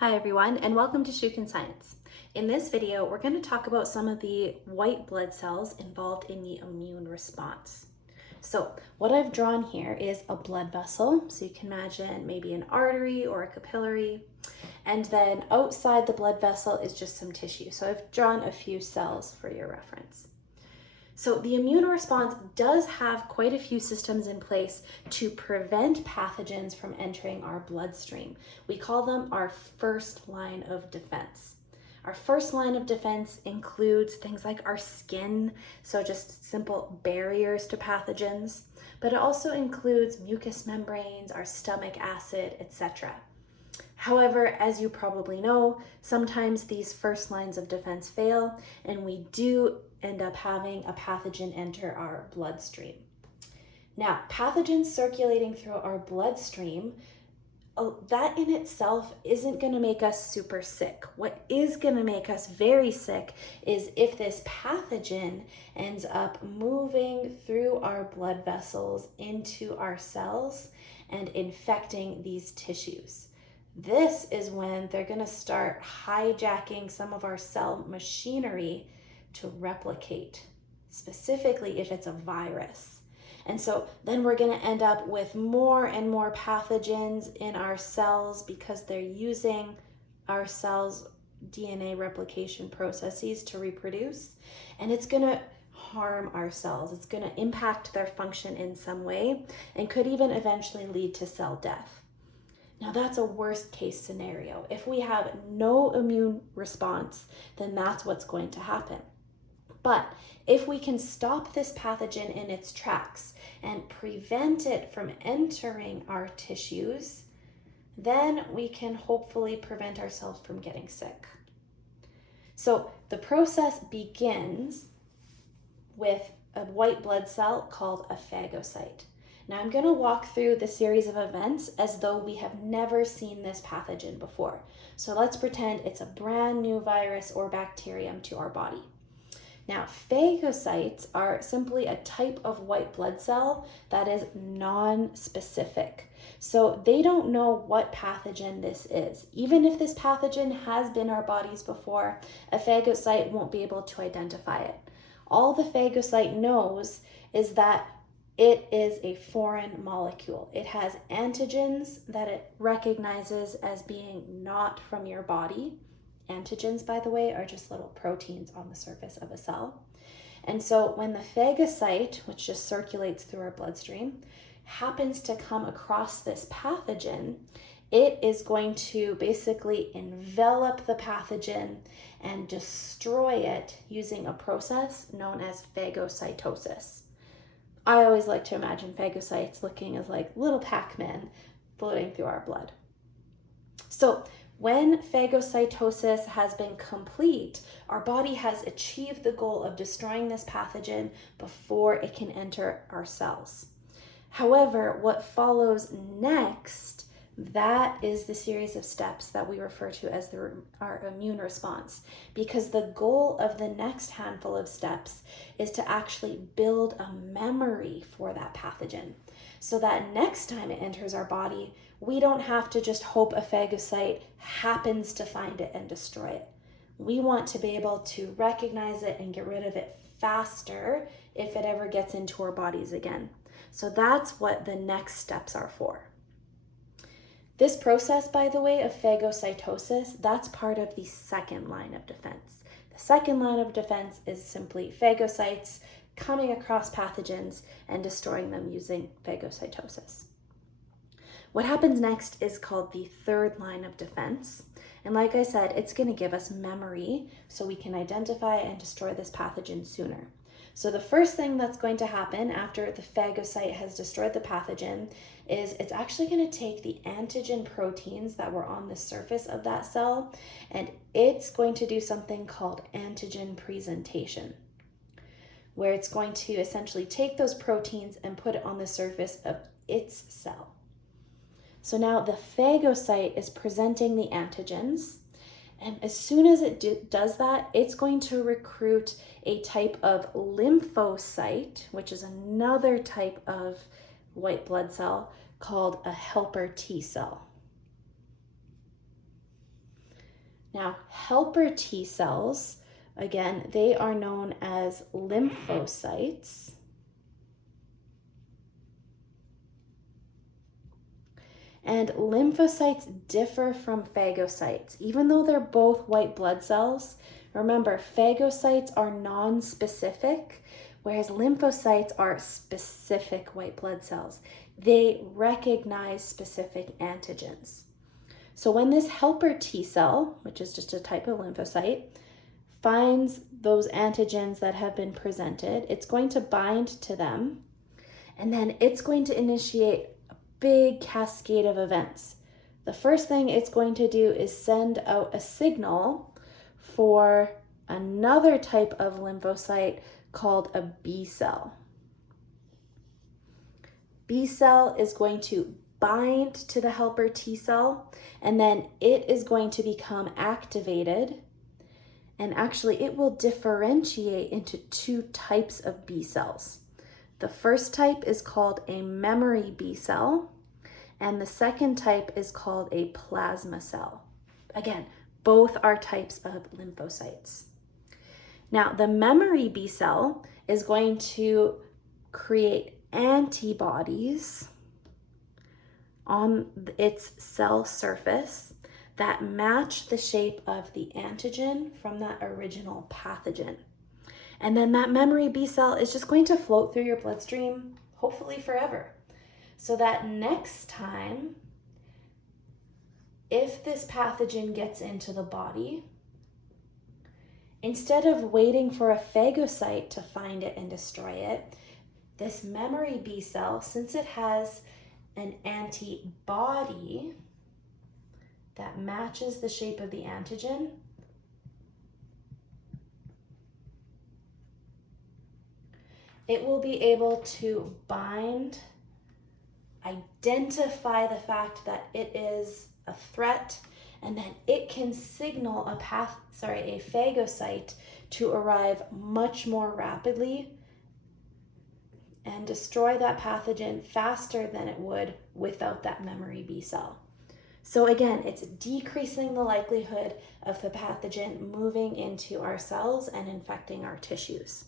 Hi everyone, and welcome to Shukin Science. In this video, we're going to talk about some of the white blood cells involved in the immune response. So what I've drawn here is a blood vessel, so you can imagine maybe an artery or a capillary, and then outside the blood vessel is just some tissue. So I've drawn a few cells for your reference. So the immune response does have quite a few systems in place to prevent pathogens from entering our bloodstream. We call them our first line of defense. Our first line of defense includes things like our skin, so just simple barriers to pathogens, but it also includes mucous membranes, our stomach acid, etc. However, as you probably know, sometimes these first lines of defense fail and we do end up having a pathogen enter our bloodstream. Now, pathogens circulating through our bloodstream, that in itself isn't going to make us super sick. What is going to make us very sick is if this pathogen ends up moving through our blood vessels into our cells and infecting these tissues. This is when they're going to start hijacking some of our cell machinery to replicate, specifically if it's a virus. And so then we're going to end up with more and more pathogens in our cells because they're using our cells' DNA replication processes to reproduce. And it's going to harm our cells. It's going to impact their function in some way and could even eventually lead to cell death. Now that's a worst case scenario. If we have no immune response, then that's what's going to happen. But if we can stop this pathogen in its tracks and prevent it from entering our tissues, then we can hopefully prevent ourselves from getting sick. So the process begins with a white blood cell called a phagocyte. Now I'm going to walk through the series of events as though we have never seen this pathogen before. So let's pretend it's a brand new virus or bacterium to our body. Now, phagocytes are simply a type of white blood cell that is non-specific. So they don't know what pathogen this is. Even if this pathogen has been our bodies before, a phagocyte won't be able to identify it. All the phagocyte knows is that it is a foreign molecule. It has antigens that it recognizes as being not from your body. Antigens, by the way, are just little proteins on the surface of a cell. And so when the phagocyte, which just circulates through our bloodstream, happens to come across this pathogen, it is going to basically envelop the pathogen and destroy it using a process known as phagocytosis. I always like to imagine phagocytes looking as like little Pac-Man floating through our blood. So when phagocytosis has been complete, our body has achieved the goal of destroying this pathogen before it can enter our cells. However, what follows next, that is the series of steps that we refer to as our immune response, because the goal of the next handful of steps is to actually build a memory for that pathogen, so that next time it enters our body, we don't have to just hope a phagocyte happens to find it and destroy it. We want to be able to recognize it and get rid of it faster if it ever gets into our bodies again. So that's what the next steps are for. This process, by the way, of phagocytosis, that's part of the second line of defense. The second line of defense is simply phagocytes coming across pathogens and destroying them using phagocytosis. What happens next is called the third line of defense. And like I said, it's going to give us memory so we can identify and destroy this pathogen sooner. So the first thing that's going to happen after the phagocyte has destroyed the pathogen is it's actually going to take the antigen proteins that were on the surface of that cell, and it's going to do something called antigen presentation, where it's going to essentially take those proteins and put it on the surface of its cell. So now the phagocyte is presenting the antigens, and as soon as it does that, it's going to recruit a type of lymphocyte, which is another type of white blood cell called a helper T cell. Now, helper T cells, again, they are known as lymphocytes. And lymphocytes differ from phagocytes. Even though they're both white blood cells, remember, phagocytes are non-specific, whereas lymphocytes are specific white blood cells. They recognize specific antigens. So when this helper T cell, which is just a type of lymphocyte, finds those antigens that have been presented, it's going to bind to them, and then it's going to initiate a big cascade of events. The first thing it's going to do is send out a signal for another type of lymphocyte called a B cell. B cell is going to bind to the helper T cell, and then it is going to become activated, and actually it will differentiate into two types of B cells. The first type is called a memory B cell, and the second type is called a plasma cell. Again, both are types of lymphocytes. Now, the memory B cell is going to create antibodies on its cell surface that match the shape of the antigen from that original pathogen. And then that memory B cell is just going to float through your bloodstream, hopefully forever. So that next time, if this pathogen gets into the body, instead of waiting for a phagocyte to find it and destroy it, this memory B cell, since it has an antibody that matches the shape of the antigen, it will be able to bind, identify the fact that it is a threat, and then it can signal a phagocyte to arrive much more rapidly and destroy that pathogen faster than it would without that memory B cell. So again, it's decreasing the likelihood of the pathogen moving into our cells and infecting our tissues.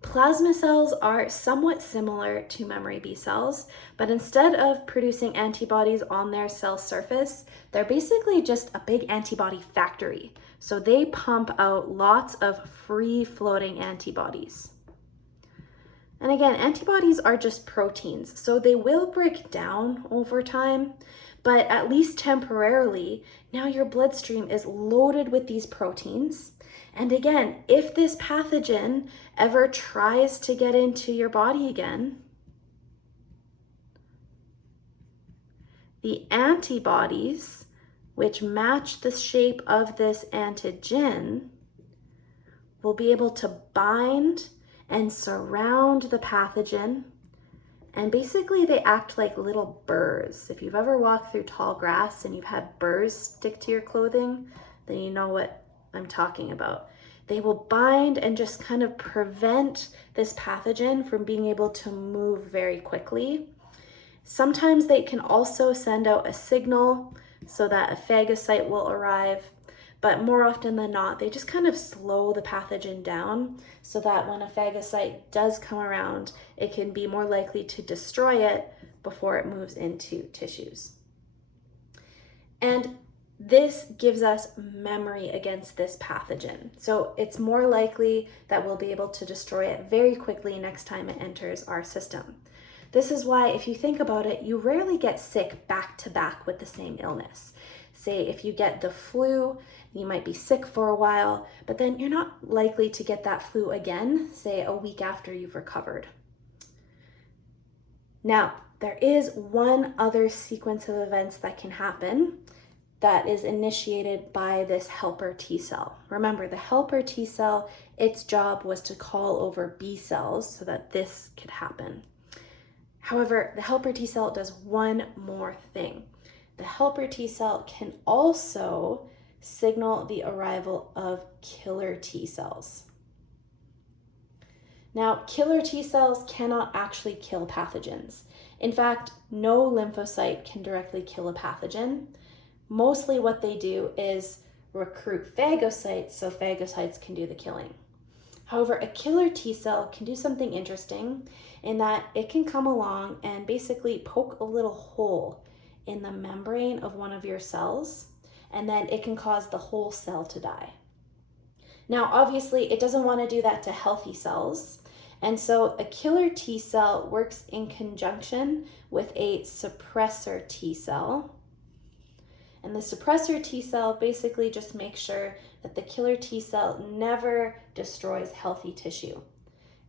Plasma cells are somewhat similar to memory B cells, but instead of producing antibodies on their cell surface, they're basically just a big antibody factory. So they pump out lots of free-floating antibodies. And again, antibodies are just proteins, so they will break down over time, but at least temporarily, now your bloodstream is loaded with these proteins. And again, if this pathogen ever tries to get into your body again, the antibodies, which match the shape of this antigen, will be able to bind and surround the pathogen. And basically they act like little burrs. If you've ever walked through tall grass and you've had burrs stick to your clothing, then you know what I'm talking about. They will bind and just kind of prevent this pathogen from being able to move very quickly. Sometimes they can also send out a signal so that a phagocyte will arrive, but more often than not, they just kind of slow the pathogen down so that when a phagocyte does come around, it can be more likely to destroy it before it moves into tissues. And this gives us memory against this pathogen. So it's more likely that we'll be able to destroy it very quickly next time it enters our system. This is why, if you think about it, you rarely get sick back to back with the same illness. Say if you get the flu, you might be sick for a while, but then you're not likely to get that flu again, say a week after you've recovered. Now, there is one other sequence of events that can happen that is initiated by this helper T cell. Remember, the helper T cell, its job was to call over B cells so that this could happen. However, the helper T cell does one more thing. The helper T cell can also signal the arrival of killer T cells. Now, killer T cells cannot actually kill pathogens. In fact, no lymphocyte can directly kill a pathogen, Mostly what they do is recruit phagocytes so phagocytes can do the killing. However, a killer T cell can do something interesting in that it can come along and basically poke a little hole in the membrane of one of your cells, and then it can cause the whole cell to die. Now, obviously, it doesn't want to do that to healthy cells, and so a killer T cell works in conjunction with a suppressor T cell. And the suppressor T cell basically just makes sure that the killer T cell never destroys healthy tissue.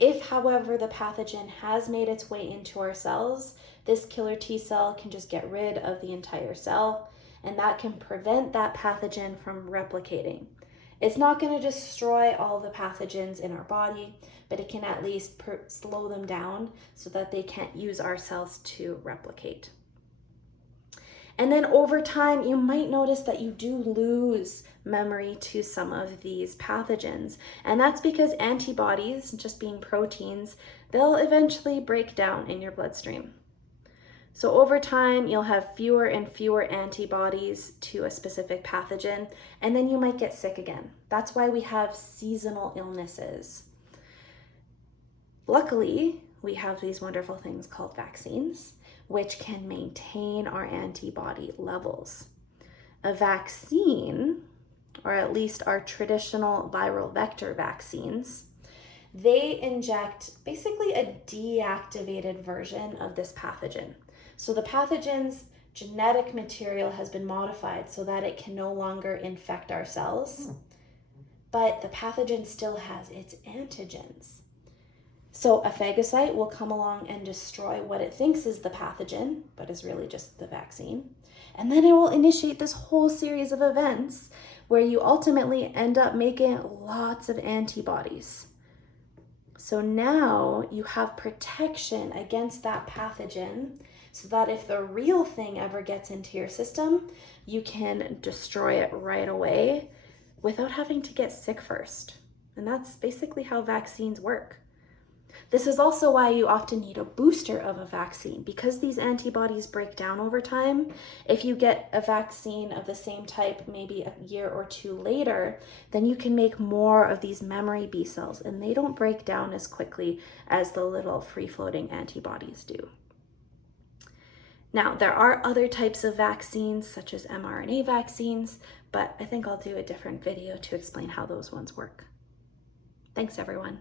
If, however, the pathogen has made its way into our cells, this killer T cell can just get rid of the entire cell, and that can prevent that pathogen from replicating. It's not going to destroy all the pathogens in our body, but it can at least slow them down so that they can't use our cells to replicate. And then over time, you might notice that you do lose memory to some of these pathogens. And that's because antibodies, just being proteins, they'll eventually break down in your bloodstream. So over time, you'll have fewer and fewer antibodies to a specific pathogen, and then you might get sick again. That's why we have seasonal illnesses. Luckily, we have these wonderful things called vaccines, which can maintain our antibody levels. A vaccine, or at least our traditional viral vector vaccines, they inject basically a deactivated version of this pathogen. So the pathogen's genetic material has been modified so that it can no longer infect our cells, but the pathogen still has its antigens. So a phagocyte will come along and destroy what it thinks is the pathogen, but is really just the vaccine. And then it will initiate this whole series of events where you ultimately end up making lots of antibodies. So now you have protection against that pathogen so that if the real thing ever gets into your system, you can destroy it right away without having to get sick first. And that's basically how vaccines work. This is also why you often need a booster of a vaccine, because these antibodies break down over time. If you get a vaccine of the same type maybe a year or two later, then you can make more of these memory B cells, and they don't break down as quickly as the little free-floating antibodies do. Now, there are other types of vaccines, such as mRNA vaccines, but I think I'll do a different video to explain how those ones work. Thanks, everyone.